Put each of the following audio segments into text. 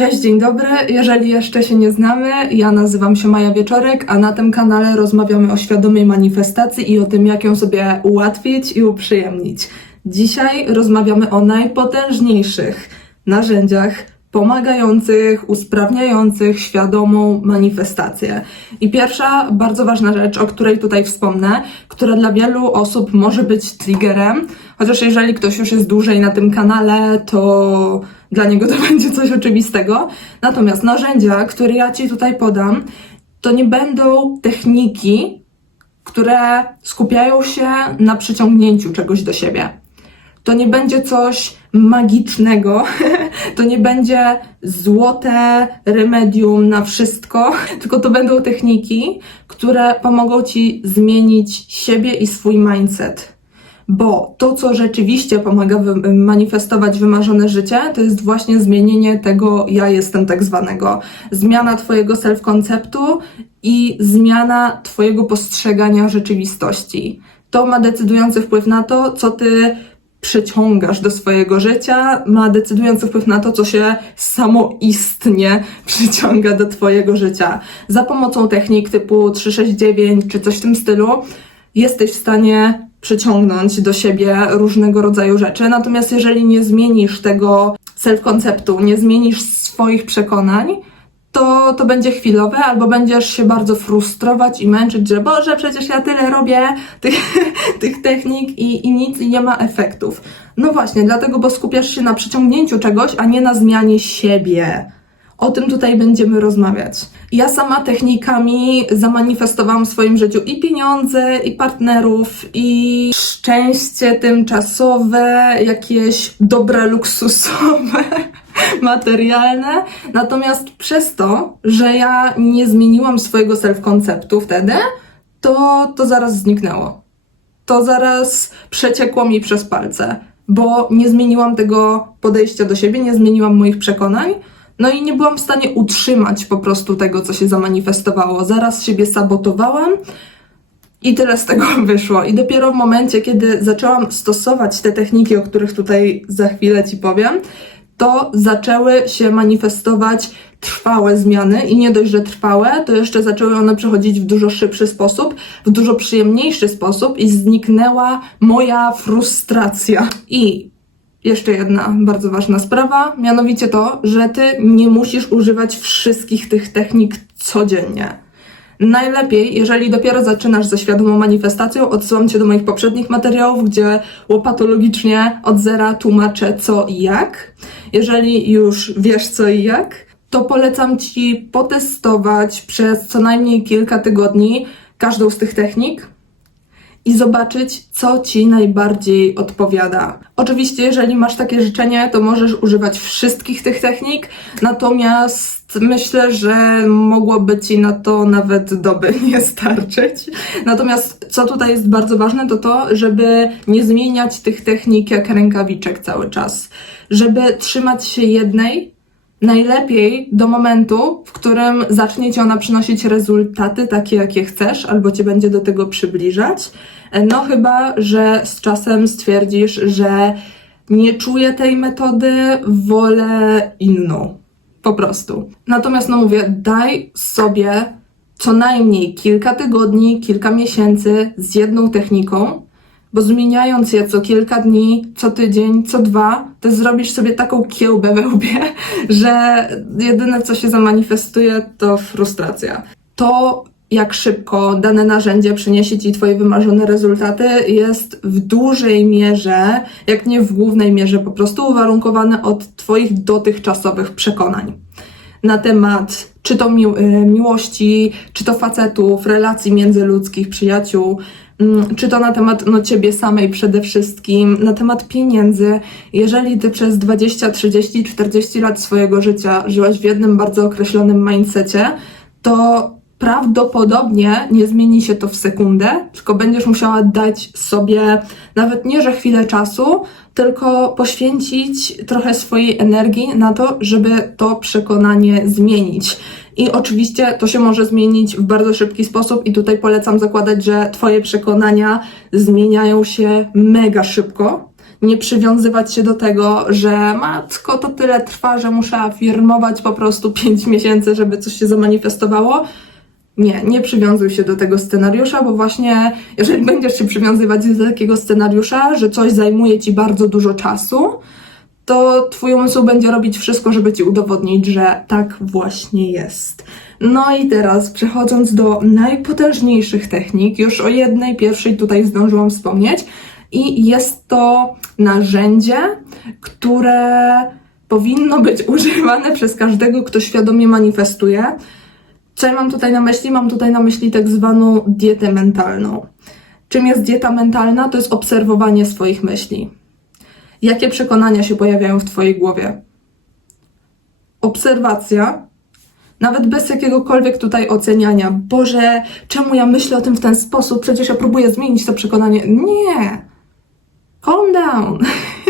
Cześć, dzień dobry. Jeżeli jeszcze się nie znamy, ja nazywam się Maja Wieczorek, a na tym kanale rozmawiamy o świadomej manifestacji i o tym, jak ją sobie ułatwić i uprzyjemnić. Dzisiaj rozmawiamy o najpotężniejszych narzędziach pomagających, usprawniających świadomą manifestację. I pierwsza bardzo ważna rzecz, o której tutaj wspomnę, która dla wielu osób może być triggerem, chociaż jeżeli ktoś już jest dłużej na tym kanale, to dla niego to będzie coś oczywistego. Natomiast narzędzia, które ja Ci tutaj podam, to nie będą techniki, które skupiają się na przyciągnięciu czegoś do siebie. To nie będzie coś magicznego, to nie będzie złote remedium na wszystko, tylko to będą techniki, które pomogą Ci zmienić siebie i swój mindset. Bo to, co rzeczywiście pomaga manifestować wymarzone życie, to jest właśnie zmienienie tego ja jestem tak zwanego. Zmiana Twojego self-konceptu i zmiana Twojego postrzegania rzeczywistości. To ma decydujący wpływ na to, co Ty przyciągasz do swojego życia, ma decydujący wpływ na to, co się samoistnie przyciąga do Twojego życia. Za pomocą technik typu 369 czy coś w tym stylu, jesteś w stanie przyciągnąć do siebie różnego rodzaju rzeczy. Natomiast jeżeli nie zmienisz tego self-konceptu, nie zmienisz swoich przekonań, to, to będzie chwilowe, albo będziesz się bardzo frustrować i męczyć, że Boże, przecież ja tyle robię tych, tych technik i, i nic i nie ma efektów. No właśnie, dlatego, bo skupiasz się na przyciągnięciu czegoś, a nie na zmianie siebie. O tym tutaj będziemy rozmawiać. Ja sama technikami zamanifestowałam w swoim życiu i pieniądze, i partnerów, i szczęście tymczasowe, jakieś dobra luksusowe, materialne. Natomiast przez to, że ja nie zmieniłam swojego self-konceptu wtedy, to, to zaraz zniknęło. To zaraz przeciekło mi przez palce, bo nie zmieniłam tego podejścia do siebie, nie zmieniłam moich przekonań. No i nie byłam w stanie utrzymać po prostu tego, co się zamanifestowało. Zaraz siebie sabotowałam i tyle z tego wyszło. I dopiero w momencie, kiedy zaczęłam stosować te techniki, o których tutaj za chwilę Ci powiem, to zaczęły się manifestować trwałe zmiany i nie dość, że trwałe, to jeszcze zaczęły one przechodzić w dużo szybszy sposób, w dużo przyjemniejszy sposób i zniknęła moja frustracja. I jeszcze jedna bardzo ważna sprawa, mianowicie to, że ty nie musisz używać wszystkich tych technik codziennie. Najlepiej, jeżeli dopiero zaczynasz ze świadomą manifestacją, odsyłam Cię do moich poprzednich materiałów, gdzie łopatologicznie od zera tłumaczę co i jak. Jeżeli już wiesz co i jak, to polecam Ci potestować przez co najmniej kilka tygodni każdą z tych technik i zobaczyć, co ci najbardziej odpowiada. Oczywiście, jeżeli masz takie życzenie, to możesz używać wszystkich tych technik, natomiast myślę, że mogłoby ci na to nawet doby nie starczyć. Natomiast co tutaj jest bardzo ważne, to to, żeby nie zmieniać tych technik jak rękawiczek cały czas. Żeby trzymać się jednej, Najlepiej do momentu, w którym zacznie ci ona przynosić rezultaty takie, jakie chcesz, albo cię będzie do tego przybliżać. No chyba, że z czasem stwierdzisz, że nie czuję tej metody, wolę inną. Po prostu. Natomiast no mówię, daj sobie co najmniej kilka tygodni, kilka miesięcy z jedną techniką, bo zmieniając je co kilka dni, co tydzień, co dwa, to zrobisz sobie taką kiełbę we łbie, że jedyne co się zamanifestuje to frustracja. To jak szybko dane narzędzie przyniesie Ci Twoje wymarzone rezultaty jest w dużej mierze, jak nie w głównej mierze, po prostu uwarunkowane od Twoich dotychczasowych przekonań na temat czy to y, miłości, czy to facetów, relacji międzyludzkich, przyjaciół, czy to na temat no, ciebie samej przede wszystkim, na temat pieniędzy. Jeżeli ty przez 20, 30, 40 lat swojego życia żyłaś w jednym bardzo określonym mindsetie, to prawdopodobnie nie zmieni się to w sekundę, tylko będziesz musiała dać sobie nawet nie, że chwilę czasu, tylko poświęcić trochę swojej energii na to, żeby to przekonanie zmienić. I oczywiście to się może zmienić w bardzo szybki sposób, i tutaj polecam zakładać, że Twoje przekonania zmieniają się mega szybko. nie przywiązywać się do tego, że matko, to tyle trwa, że muszę afirmować po prostu 5 miesięcy, żeby coś się zamanifestowało. Nie, nie przywiązuj się do tego scenariusza, bo właśnie jeżeli będziesz się przywiązywać do takiego scenariusza, że coś zajmuje ci bardzo dużo czasu, to twój umysł będzie robić wszystko, żeby ci udowodnić, że tak właśnie jest. No i teraz przechodząc do najpotężniejszych technik, już o jednej pierwszej tutaj zdążyłam wspomnieć, i jest to narzędzie, które powinno być używane przez każdego, kto świadomie manifestuje. Co ja mam tutaj na myśli? Mam tutaj na myśli tak zwaną dietę mentalną. Czym jest dieta mentalna? To jest obserwowanie swoich myśli. Jakie przekonania się pojawiają w Twojej głowie? Obserwacja, nawet bez jakiegokolwiek tutaj oceniania. Boże, czemu ja myślę o tym w ten sposób? Przecież ja próbuję zmienić to przekonanie. Nie! Calm down!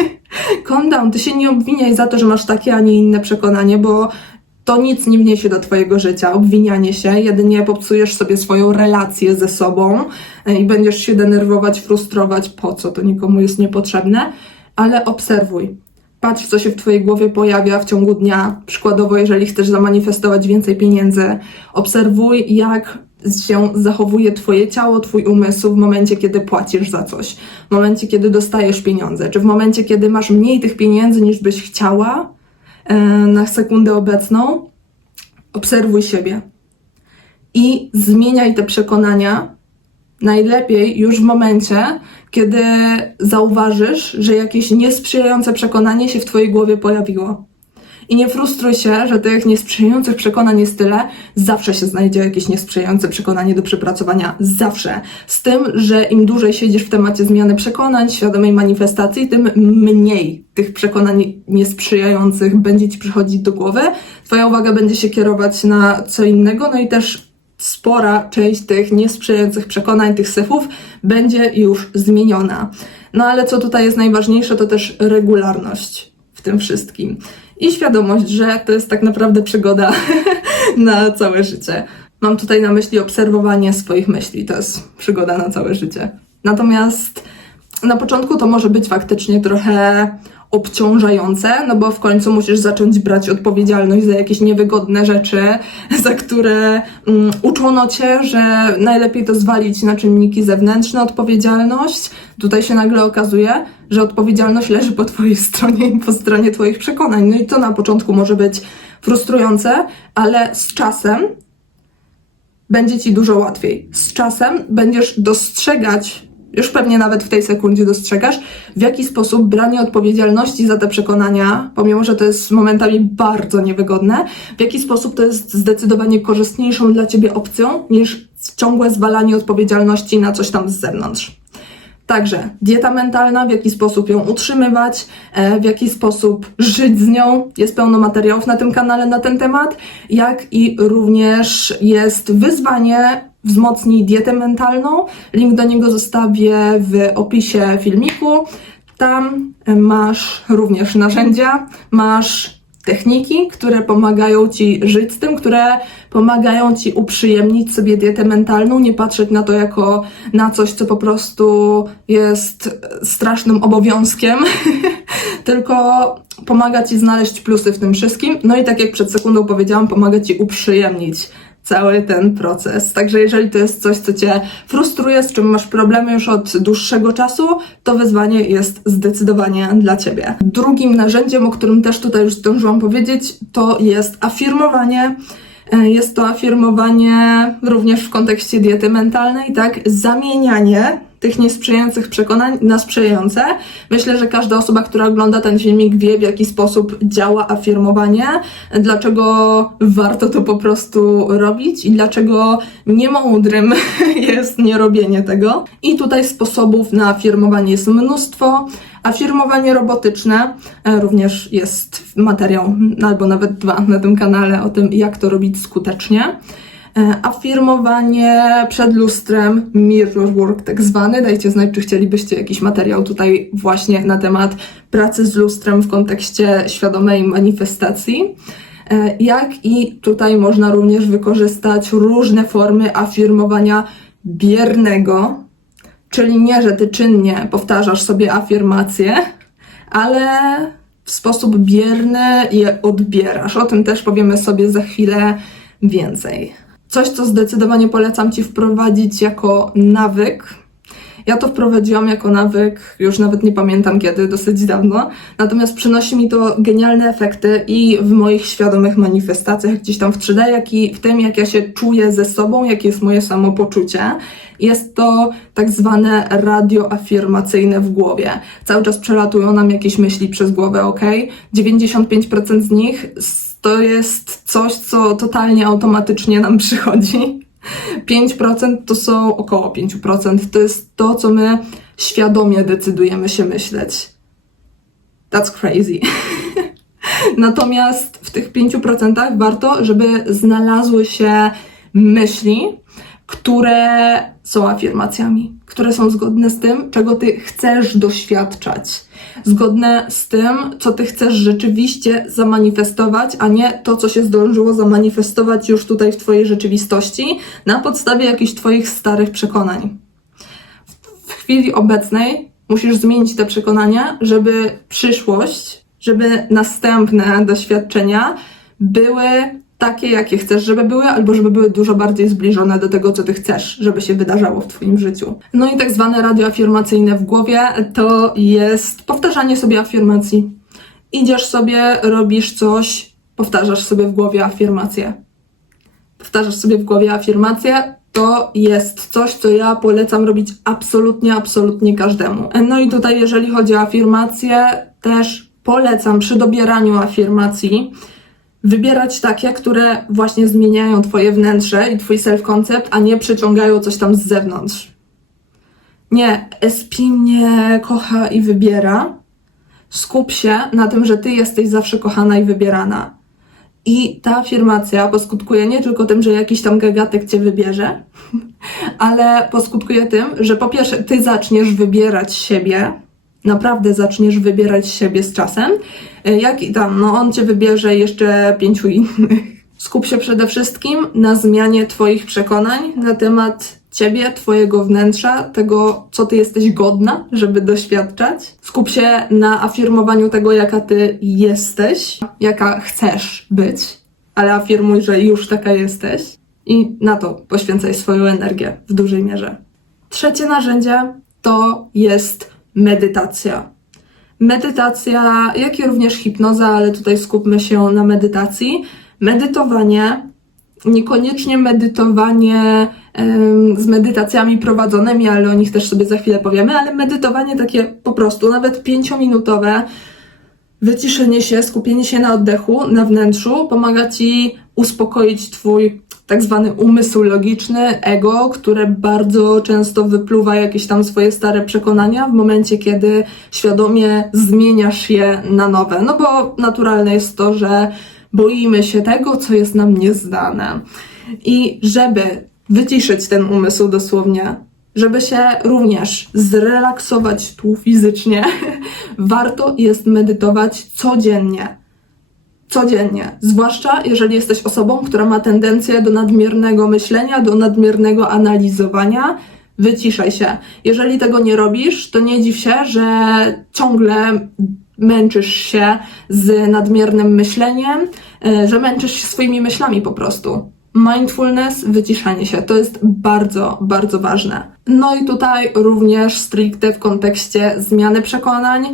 Calm down. Ty się nie obwiniaj za to, że masz takie, a nie inne przekonanie, bo to nic nie wniesie do Twojego życia. Obwinianie się, jedynie popsujesz sobie swoją relację ze sobą e, i będziesz się denerwować, frustrować. Po co? To nikomu jest niepotrzebne. Ale obserwuj. Patrz, co się w Twojej głowie pojawia w ciągu dnia. Przykładowo, jeżeli chcesz zamanifestować więcej pieniędzy, obserwuj, jak się zachowuje Twoje ciało, Twój umysł w momencie, kiedy płacisz za coś, w momencie, kiedy dostajesz pieniądze, czy w momencie, kiedy masz mniej tych pieniędzy niż byś chciała e, na sekundę obecną. Obserwuj siebie i zmieniaj te przekonania. Najlepiej już w momencie, kiedy zauważysz, że jakieś niesprzyjające przekonanie się w Twojej głowie pojawiło. I nie frustruj się, że tych niesprzyjających przekonań jest tyle. Zawsze się znajdzie jakieś niesprzyjające przekonanie do przepracowania. Zawsze. Z tym, że im dłużej siedzisz w temacie zmiany przekonań, świadomej manifestacji, tym mniej tych przekonań niesprzyjających będzie Ci przychodzić do głowy. Twoja uwaga będzie się kierować na co innego, no i też spora część tych niesprzyjających przekonań, tych syfów będzie już zmieniona. No ale co tutaj jest najważniejsze, to też regularność w tym wszystkim. I świadomość, że to jest tak naprawdę przygoda na całe życie. Mam tutaj na myśli obserwowanie swoich myśli, to jest przygoda na całe życie. Natomiast na początku to może być faktycznie trochę obciążające, no bo w końcu musisz zacząć brać odpowiedzialność za jakieś niewygodne rzeczy, za które um, uczono cię, że najlepiej to zwalić na czynniki zewnętrzne odpowiedzialność. Tutaj się nagle okazuje, że odpowiedzialność leży po twojej stronie i po stronie twoich przekonań. No i to na początku może być frustrujące, ale z czasem będzie ci dużo łatwiej. Z czasem będziesz dostrzegać już pewnie nawet w tej sekundzie dostrzegasz, w jaki sposób branie odpowiedzialności za te przekonania, pomimo że to jest momentami bardzo niewygodne, w jaki sposób to jest zdecydowanie korzystniejszą dla ciebie opcją niż ciągłe zwalanie odpowiedzialności na coś tam z zewnątrz. Także dieta mentalna, w jaki sposób ją utrzymywać, e, w jaki sposób żyć z nią. Jest pełno materiałów na tym kanale na ten temat, jak i również jest wyzwanie wzmocnij dietę mentalną. Link do niego zostawię w opisie filmiku. Tam masz również narzędzia, masz techniki, które pomagają ci żyć z tym, które pomagają ci uprzyjemnić sobie dietę mentalną, nie patrzeć na to jako na coś, co po prostu jest strasznym obowiązkiem, tylko pomaga ci znaleźć plusy w tym wszystkim. No i tak jak przed sekundą powiedziałam, pomaga ci uprzyjemnić cały ten proces. Także jeżeli to jest coś, co Cię frustruje, z czym masz problemy już od dłuższego czasu, to wyzwanie jest zdecydowanie dla Ciebie. Drugim narzędziem, o którym też tutaj już zdążyłam powiedzieć, to jest afirmowanie. E, Jest to afirmowanie również w kontekście diety mentalnej, tak? Zamienianie tych niesprzyjających przekonań na sprzyjające. Myślę, że każda osoba, która ogląda ten filmik, wie, w jaki sposób działa afirmowanie, dlaczego warto to po prostu robić i dlaczego niemądrym jest nierobienie tego. I tutaj sposobów na afirmowanie jest mnóstwo. Afirmowanie robotyczne e, również jest materiał, albo nawet dwa na tym kanale o tym, jak to robić skutecznie. E, Afirmowanie przed lustrem, mirror work tak zwany. Dajcie znać, czy chcielibyście jakiś materiał tutaj właśnie na temat pracy z lustrem w kontekście świadomej manifestacji. E, Jak i tutaj można również wykorzystać różne formy afirmowania biernego, czyli nie, że ty czynnie powtarzasz sobie afirmacje, ale w sposób bierny je odbierasz. O tym też powiemy sobie za chwilę więcej. Coś, co zdecydowanie polecam Ci wprowadzić jako nawyk. Ja to wprowadziłam jako nawyk, już nawet nie pamiętam kiedy, dosyć dawno. Natomiast przynosi mi to genialne efekty i w moich świadomych manifestacjach, gdzieś tam w 3D, jak i w tym, jak ja się czuję ze sobą, jakie jest moje samopoczucie. Jest to tak zwane radio afirmacyjne w głowie. Cały czas przelatują nam jakieś myśli przez głowę, ok? 95% z nich to jest coś, co totalnie automatycznie nam przychodzi. 5% to są około 5%. To jest to, co my świadomie decydujemy się myśleć. That's crazy. Natomiast w tych 5% warto, żeby znalazły się myśli, które są afirmacjami, które są zgodne z tym, czego ty chcesz doświadczać, zgodne z tym, co ty chcesz rzeczywiście zamanifestować, a nie to, co się zdążyło zamanifestować już tutaj w twojej rzeczywistości na podstawie jakichś twoich starych przekonań. W chwili obecnej musisz zmienić te przekonania, żeby przyszłość, żeby następne doświadczenia były takie, jakie chcesz, żeby były, albo żeby były dużo bardziej zbliżone do tego, co ty chcesz, żeby się wydarzało w twoim życiu. No i tak zwane radio afirmacyjne w głowie to jest powtarzanie sobie afirmacji. Idziesz sobie, robisz coś, powtarzasz sobie w głowie afirmację. Powtarzasz sobie w głowie afirmację, to jest coś, co ja polecam robić absolutnie, absolutnie każdemu. No i tutaj, jeżeli chodzi o afirmacje, też polecam przy dobieraniu afirmacji wybierać takie, które właśnie zmieniają Twoje wnętrze i Twój self-concept, a nie przyciągają coś tam z zewnątrz. Nie, SP mnie kocha i wybiera. Skup się na tym, że Ty jesteś zawsze kochana i wybierana. I ta afirmacja poskutkuje nie tylko tym, że jakiś tam gagatek Cię wybierze, ale poskutkuje tym, że po pierwsze Ty zaczniesz wybierać siebie, naprawdę zaczniesz wybierać siebie z czasem, e, jak i tam, no on cię wybierze jeszcze pięciu innych. Skup się przede wszystkim na zmianie Twoich przekonań na temat Ciebie, Twojego wnętrza, tego, co Ty jesteś godna, żeby doświadczać. Skup się na afirmowaniu tego, jaka Ty jesteś, jaka chcesz być, ale afirmuj, że już taka jesteś i na to poświęcaj swoją energię w dużej mierze. Trzecie narzędzie to jest medytacja. Medytacja, jak i również hipnoza, ale tutaj skupmy się na medytacji. Medytowanie, niekoniecznie medytowanie z medytacjami prowadzonymi, ale o nich też sobie za chwilę powiemy, ale medytowanie takie po prostu, nawet pięciominutowe, wyciszenie się, skupienie się na oddechu, na wnętrzu, pomaga ci uspokoić twój tak zwany umysł logiczny, ego, które bardzo często wypluwa jakieś tam swoje stare przekonania w momencie, kiedy świadomie zmieniasz je na nowe. No bo naturalne jest to, że boimy się tego, co jest nam nieznane. I żeby wyciszyć ten umysł dosłownie, żeby się również zrelaksować tu fizycznie, warto jest medytować codziennie codziennie. Zwłaszcza jeżeli jesteś osobą, która ma tendencję do nadmiernego myślenia, do nadmiernego analizowania. Wyciszaj się. Jeżeli tego nie robisz, to nie dziw się, że ciągle męczysz się z nadmiernym myśleniem, e, że męczysz się swoimi myślami po prostu. Mindfulness, wyciszanie się, to jest bardzo, bardzo ważne. No i tutaj również stricte w kontekście zmiany przekonań,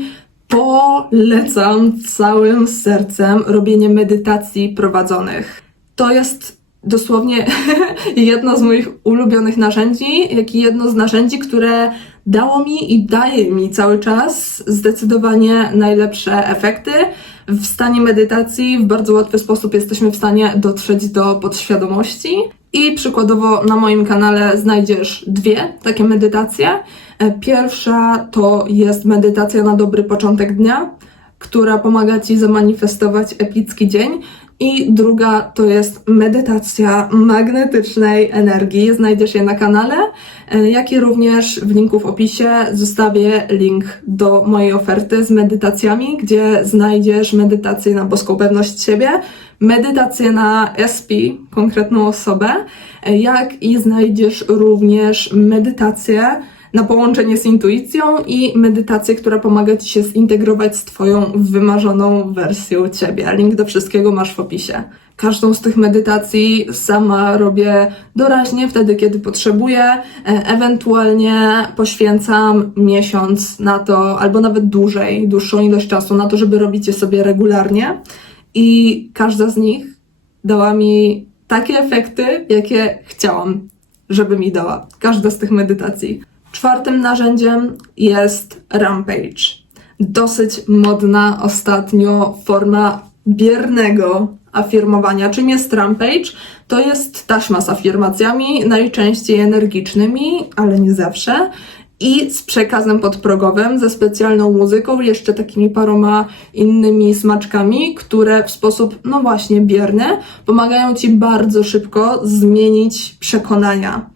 polecam całym sercem robienie medytacji prowadzonych. To jest dosłownie jedno z moich ulubionych narzędzi, jak i jedno z narzędzi, które dało mi i daje mi cały czas zdecydowanie najlepsze efekty. W stanie medytacji w bardzo łatwy sposób jesteśmy w stanie dotrzeć do podświadomości. I przykładowo na moim kanale znajdziesz dwie takie medytacje. E, pierwsza to jest medytacja na dobry początek dnia, która pomaga Ci zamanifestować epicki dzień. I druga to jest medytacja magnetycznej energii. Znajdziesz je na kanale, e, jak i również w linku w opisie zostawię link do mojej oferty z medytacjami, gdzie znajdziesz medytację na boską pewność siebie, medytację na SP, konkretną osobę, e, jak i znajdziesz również medytację na połączenie z intuicją i medytację, która pomaga Ci się zintegrować z Twoją wymarzoną wersją Ciebie. Link do wszystkiego masz w opisie. Każdą z tych medytacji sama robię doraźnie, wtedy kiedy potrzebuję. E, Ewentualnie poświęcam miesiąc na to, albo nawet dłużej, dłuższą ilość czasu na to, żeby robić je sobie regularnie. I każda z nich dała mi takie efekty, jakie chciałam, żeby mi dała. Każda z tych medytacji. Czwartym narzędziem jest Rampage. Dosyć modna ostatnio forma biernego afirmowania. Czym jest Rampage? To jest taśma z afirmacjami, najczęściej energicznymi, ale nie zawsze. I z przekazem podprogowym, ze specjalną muzyką, jeszcze takimi paroma innymi smaczkami, które w sposób, no właśnie, bierny pomagają Ci bardzo szybko zmienić przekonania.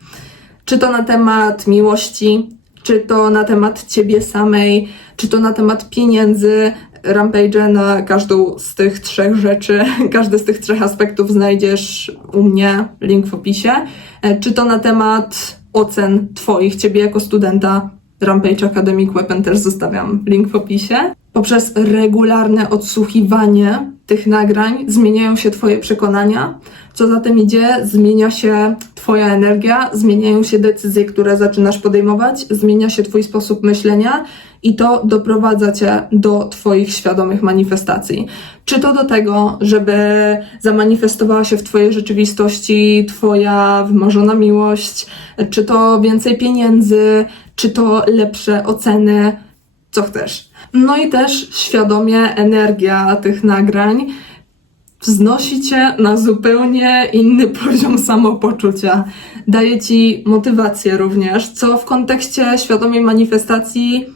Czy to na temat miłości, czy to na temat ciebie samej, czy to na temat pieniędzy. Rampage na każdą z tych trzech rzeczy, każdy z tych trzech aspektów znajdziesz u mnie, link w opisie. E, Czy to na temat ocen Twoich, Ciebie jako studenta, Rampage Academic Weapon też zostawiam link w opisie. Poprzez regularne odsłuchiwanie tych nagrań zmieniają się Twoje przekonania. Co za tym idzie, zmienia się Twoja energia, zmieniają się decyzje, które zaczynasz podejmować, zmienia się Twój sposób myślenia i to doprowadza Cię do Twoich świadomych manifestacji. Czy to do tego, żeby zamanifestowała się w Twojej rzeczywistości Twoja wymarzona miłość, czy to więcej pieniędzy, czy to lepsze oceny, co chcesz. No i też świadomie energia tych nagrań wznosi cię na zupełnie inny poziom samopoczucia. Daje ci motywację również, co w kontekście świadomej manifestacji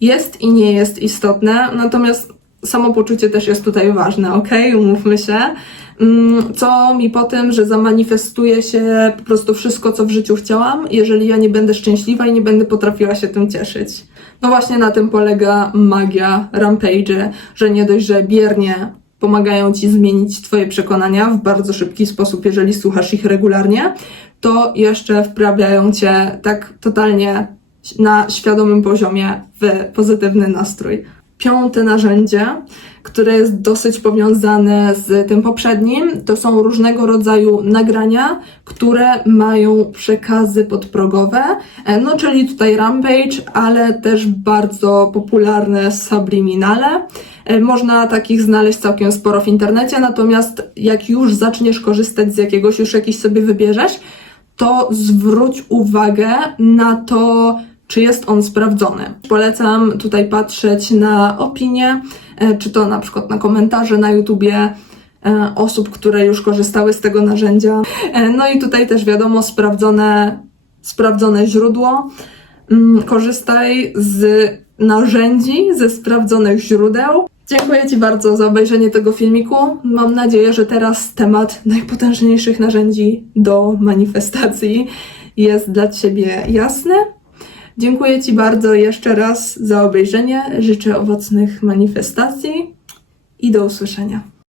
jest i nie jest istotne, natomiast samopoczucie też jest tutaj ważne, ok? Umówmy się. Mm, Co mi po tym, że zamanifestuje się po prostu wszystko, co w życiu chciałam, jeżeli ja nie będę szczęśliwa i nie będę potrafiła się tym cieszyć. No właśnie na tym polega magia Rampage, że nie dość, że biernie pomagają ci zmienić twoje przekonania w bardzo szybki sposób, jeżeli słuchasz ich regularnie, to jeszcze wprawiają cię tak totalnie na świadomym poziomie w pozytywny nastrój. Piąte narzędzie, które jest dosyć powiązane z tym poprzednim, to są różnego rodzaju nagrania, które mają przekazy podprogowe, e, no czyli tutaj Rampage, ale też bardzo popularne Subliminale. E, Można takich znaleźć całkiem sporo w internecie, natomiast jak już zaczniesz korzystać z jakiegoś, już jakiś sobie wybierzesz, to zwróć uwagę na to, czy jest on sprawdzony. Polecam tutaj patrzeć na opinie, e, czy to na przykład na komentarze na YouTubie e, osób, które już korzystały z tego narzędzia. E, No i tutaj też wiadomo, sprawdzone, sprawdzone źródło. Mm, Korzystaj z narzędzi, ze sprawdzonych źródeł. Dziękuję Ci bardzo za obejrzenie tego filmiku. Mam nadzieję, że teraz temat najpotężniejszych narzędzi do manifestacji jest dla Ciebie jasny. Dziękuję Ci bardzo jeszcze raz za obejrzenie. Życzę owocnych manifestacji i do usłyszenia.